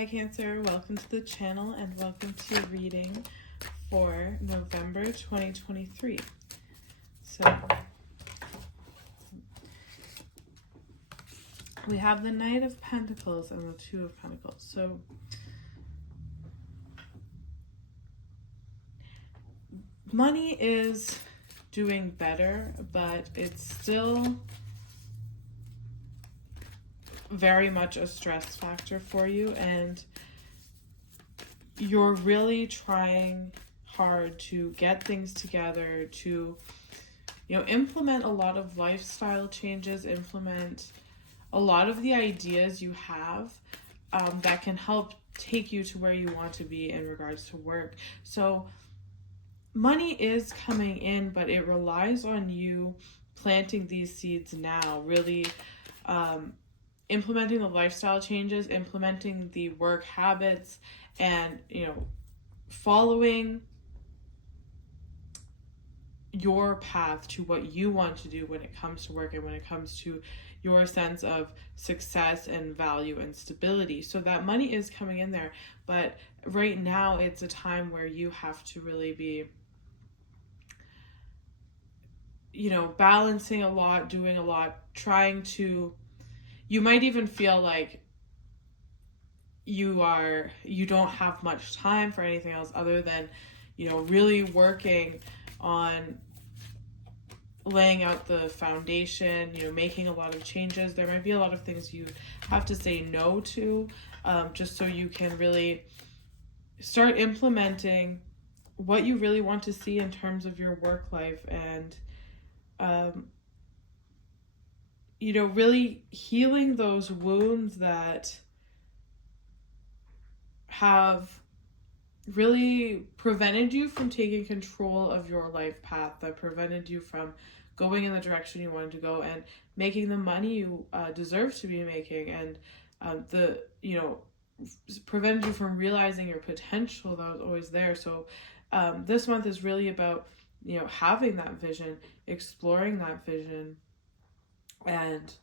Hi Cancer, welcome to the channel and welcome to reading for November 2023. So we have the Knight of Pentacles and the Two of Pentacles. So money is doing better, but it's still very much a stress factor for you, and you're really trying hard to get things together, to implement a lot of lifestyle changes, implement a lot of the ideas you have that can help take you to where you want to be in regards to work. So money is coming in, but it relies on you planting these seeds now, really implementing the lifestyle changes, implementing the work habits, and following your path to what you want to do when it comes to work and when it comes to your sense of success and value and stability. So that money is coming in there, but right now it's a time where you have to really be balancing a lot, doing a lot, trying to, you might even feel like you don't have much time for anything else other than really working on laying out the foundation, making a lot of changes. There might be a lot of things you have to say no to, just so you can really start implementing what you really want to see in terms of your work life, and really healing those wounds that have really prevented you from taking control of your life path, that prevented you from going in the direction you wanted to go and making the money you deserve to be making, and prevented you from realizing your potential that was always there. So this month is really about having that vision, exploring that vision, and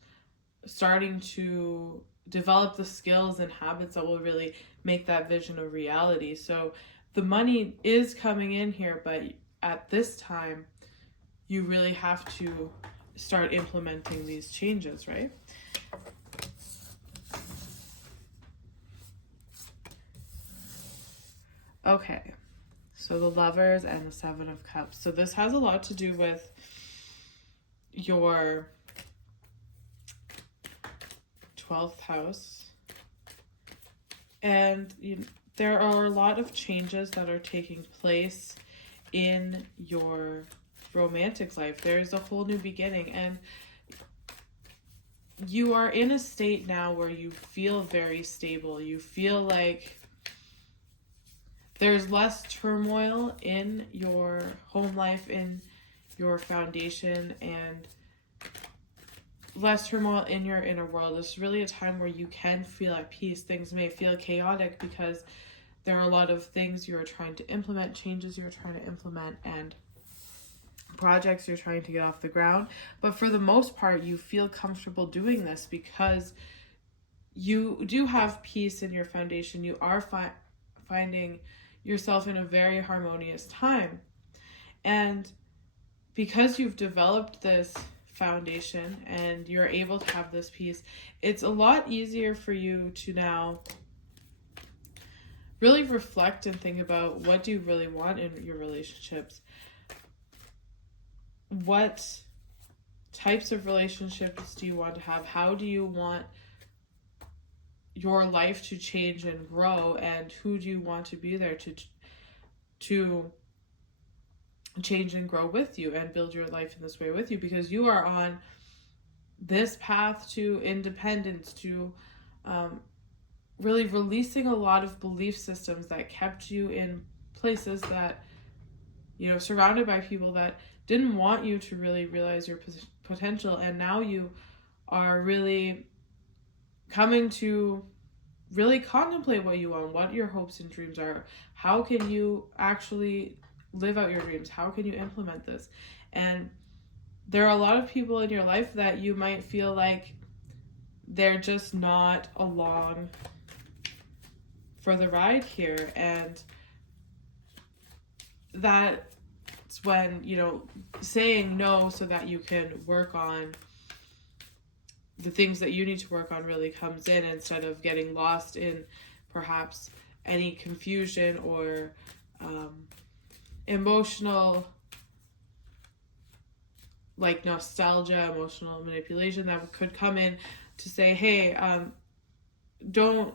starting to develop the skills and habits that will really make that vision a reality. So the money is coming in here, but at this time you really have to start implementing these changes, right? Okay, so the Lovers and the Seven of Cups. So this has a lot to do with your 12th house, and there are a lot of changes that are taking place in your romantic life. There's a whole new beginning, and you are in a state now where you feel very stable. You feel like there's less turmoil in your home life, in your foundation, and less turmoil in your inner world. It's really a time where you can feel at peace. Things may feel chaotic because there are a lot of things you're trying to implement, changes you're trying to implement, and projects you're trying to get off the ground. But for the most part, you feel comfortable doing this because you do have peace in your foundation. You are finding yourself in a very harmonious time. And because you've developed this foundation and you're able to have this peace, it's a lot easier for you to now really reflect and think about, what do you really want in your relationships? What types of relationships do you want to have? How do you want your life to change and grow? And who do you want to be there to change and grow with you and build your life in this way with you? Because you are on this path to independence, to really releasing a lot of belief systems that kept you in places that, surrounded by people that didn't want you to really realize your potential. And now you are really coming to really contemplate what you want, what your hopes and dreams are. How can you actually live out your dreams? How can you implement this? And there are a lot of people in your life that you might feel like they're just not along for the ride here. And that's when, saying no so that you can work on the things that you need to work on really comes in, instead of getting lost in perhaps any confusion or emotional, like nostalgia, emotional manipulation that could come in to say, hey, don't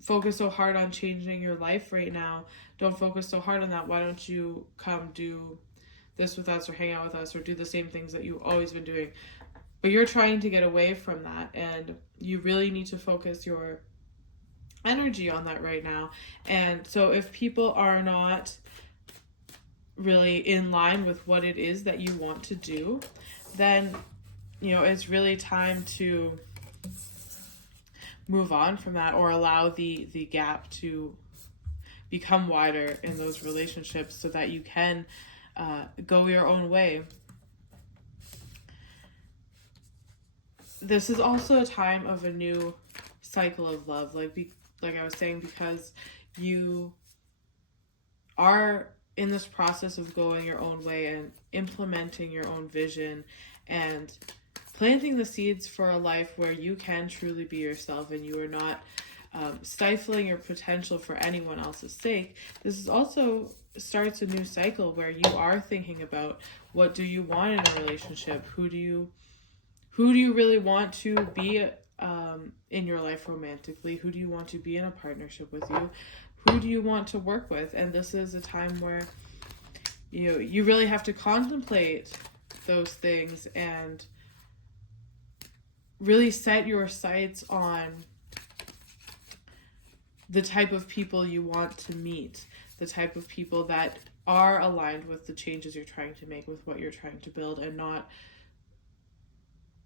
focus so hard on changing your life right now. Don't focus so hard on that. Why don't you come do this with us, or hang out with us, or do the same things that you've always been doing? But you're trying to get away from that, and you really need to focus your energy on that right now. And so if people are not really in line with what it is that you want to do, then it's really time to move on from that, or allow the gap to become wider in those relationships so that you can go your own way. This is also a time of a new cycle of love, like I was saying, because you are in this process of going your own way and implementing your own vision and planting the seeds for a life where you can truly be yourself and you are not stifling your potential for anyone else's sake. This is also starts a new cycle where you are thinking about, what do you want in a relationship? Who do you really want to be in your life romantically? Who do you want to be in a partnership with you? Who do you want to work with? And this is a time where you really have to contemplate those things and really set your sights on the type of people you want to meet, the type of people that are aligned with the changes you're trying to make, with what you're trying to build, and not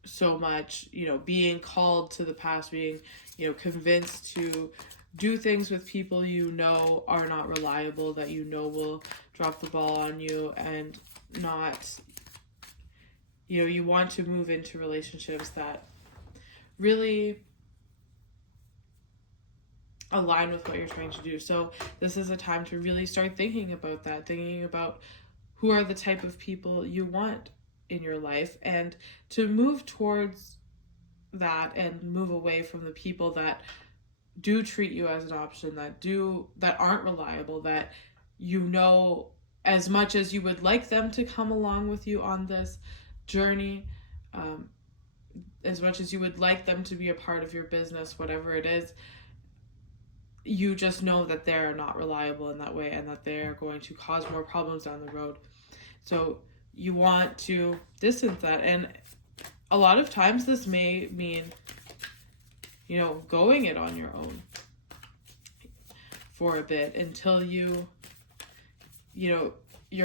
so much, being called to the past, being, convinced to do things with people are not reliable, that will drop the ball on you, and not, you want to move into relationships that really align with what you're trying to do. So this is a time to really start thinking about that, thinking about who are the type of people you want in your life, and to move towards that and move away from the people that do treat you as an option, that aren't reliable, that as much as you would like them to come along with you on this journey, as much as you would like them to be a part of your business, whatever it is, you just know that they're not reliable in that way, and that they're going to cause more problems down the road. So you want to distance that. And a lot of times this may mean, going it on your own for a bit until you're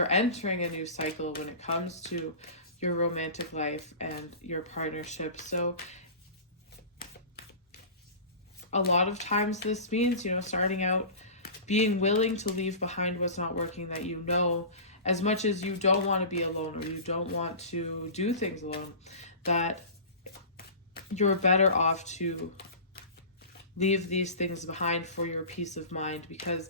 entering a new cycle when it comes to your romantic life and your partnership. So a lot of times this means, starting out being willing to leave behind what's not working, that as much as you don't want to be alone, or you don't want to do things alone, that you're better off to leave these things behind for your peace of mind. Because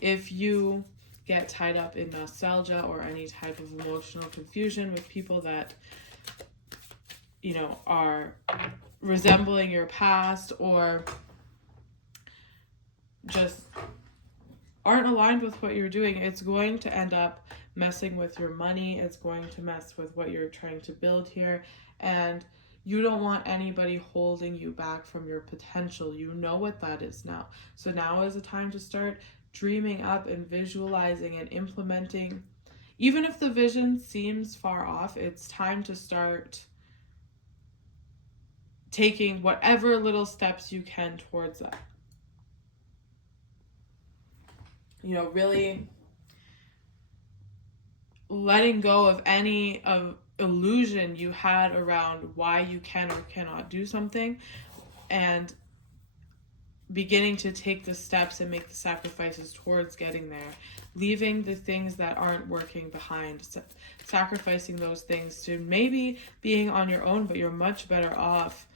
if you get tied up in nostalgia or any type of emotional confusion with people that, are resembling your past, or just aren't aligned with what you're doing, it's going to end up messing with your money. It's going to mess with what you're trying to build here. And you don't want anybody holding you back from your potential. You know what that is now. So now is the time to start dreaming up and visualizing and implementing. Even if the vision seems far off, it's time to start taking whatever little steps you can towards that. Really letting go of any illusion you had around why you can or cannot do something, and beginning to take the steps and make the sacrifices towards getting there, leaving the things that aren't working behind, sacrificing those things to maybe being on your own, but you're much better off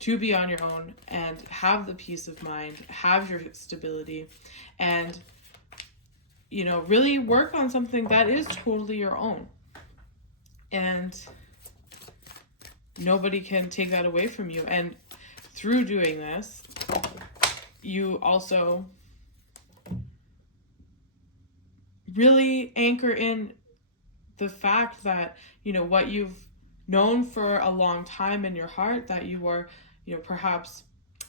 to be on your own and have the peace of mind, have your stability, and, you know, really work on something that is totally your own. And nobody can take that away from you. And through doing this, you also really anchor in the fact that, you know, what you've known for a long time in your heart, that you were, you know, perhaps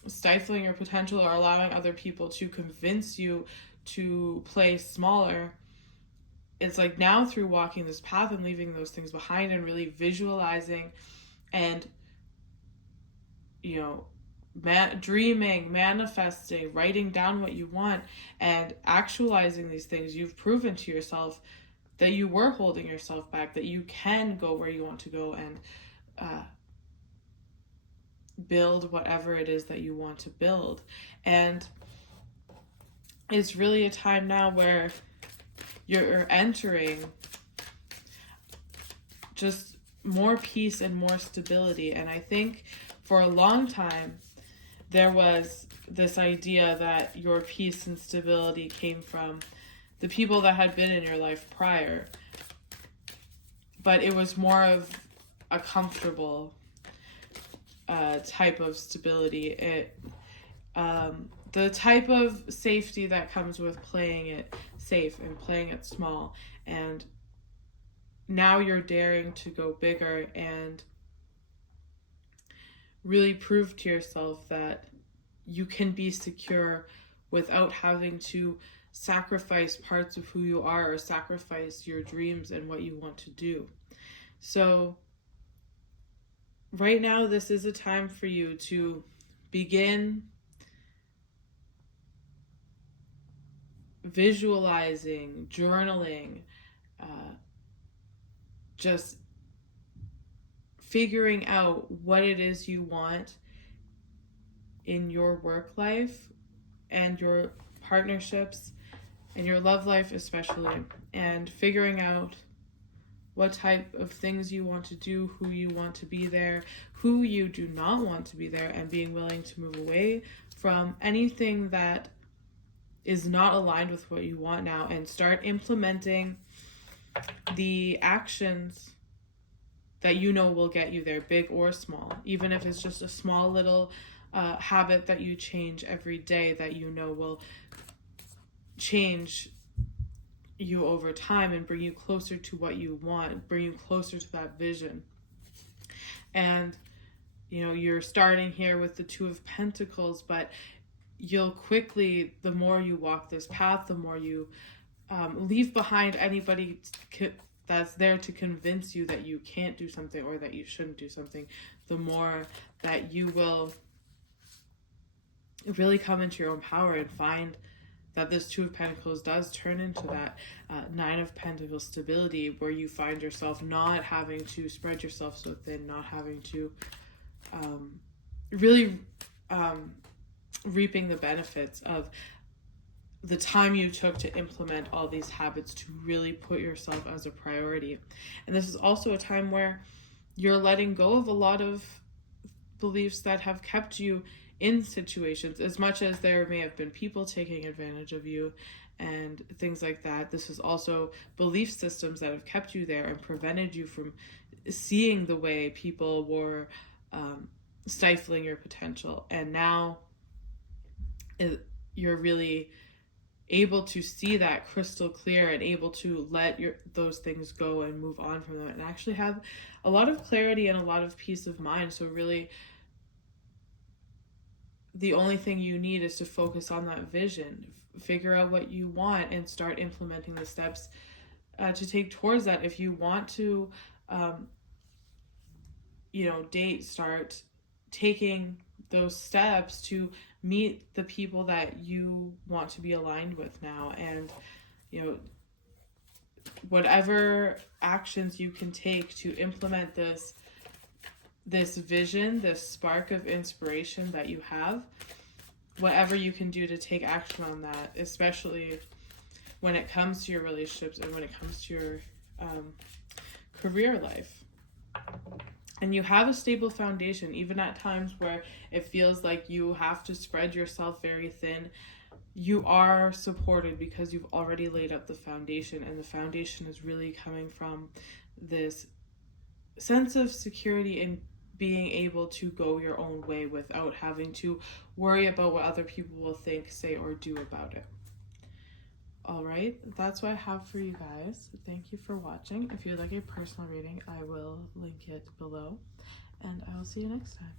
stifling your potential or allowing other people to convince you to play smaller. It's like now, through walking this path and leaving those things behind and really visualizing and, you know, dreaming, manifesting, writing down what you want and actualizing these things, you've proven to yourself that you were holding yourself back, that you can go where you want to go and build whatever it is that you want to build. And it's really a time now where you're entering just more peace and more stability. And I think for a long time, there was this idea that your peace and stability came from the people that had been in your life prior. But it was more of a comfortable type of stability. The type of safety that comes with playing it safe and playing it small. And now you're daring to go bigger and really prove to yourself that you can be secure without having to sacrifice parts of who you are or sacrifice your dreams and what you want to do. So right now, this is a time for you to begin visualizing, journaling, just figuring out what it is you want in your work life and your partnerships and your love life especially, and figuring out what type of things you want to do, who you want to be there, who you do not want to be there, and being willing to move away from anything that is not aligned with what you want now, and start implementing the actions that you know will get you there, big or small. Even if it's just a small little habit that you change every day that you know will change you over time and bring you closer to what you want, bring you closer to that vision. And, you know, you're starting here with the Two of Pentacles, but you'll quickly, the more you walk this path, the more you leave behind anybody that's there to convince you that you can't do something or that you shouldn't do something, the more that you will really come into your own power and find that this Two of Pentacles does turn into that Nine of Pentacles stability, where you find yourself not having to spread yourself so thin, not having to really reaping the benefits of the time you took to implement all these habits to really put yourself as a priority. And this is also a time where you're letting go of a lot of beliefs that have kept you in situations. As much as there may have been people taking advantage of you and things like that, this is also belief systems that have kept you there and prevented you from seeing the way people were stifling your potential. And now you're really able to see that crystal clear and able to let those things go and move on from them and actually have a lot of clarity and a lot of peace of mind. So really, the only thing you need is to focus on that vision, figure out what you want, and start implementing the steps to take towards that. If you want to, date, start taking those steps to meet the people that you want to be aligned with now. And, whatever actions you can take to implement this vision, this spark of inspiration that you have, whatever you can do to take action on that, especially when it comes to your relationships and when it comes to your career life. and you have a stable foundation, even at times where it feels like you have to spread yourself very thin, you are supported because you've already laid out the foundation, and the foundation is really coming from this sense of security in being able to go your own way without having to worry about what other people will think, say, or do about it. All right, that's what I have for you guys. Thank you for watching. If you'd like a personal reading, I will link it below, and I will see you next time.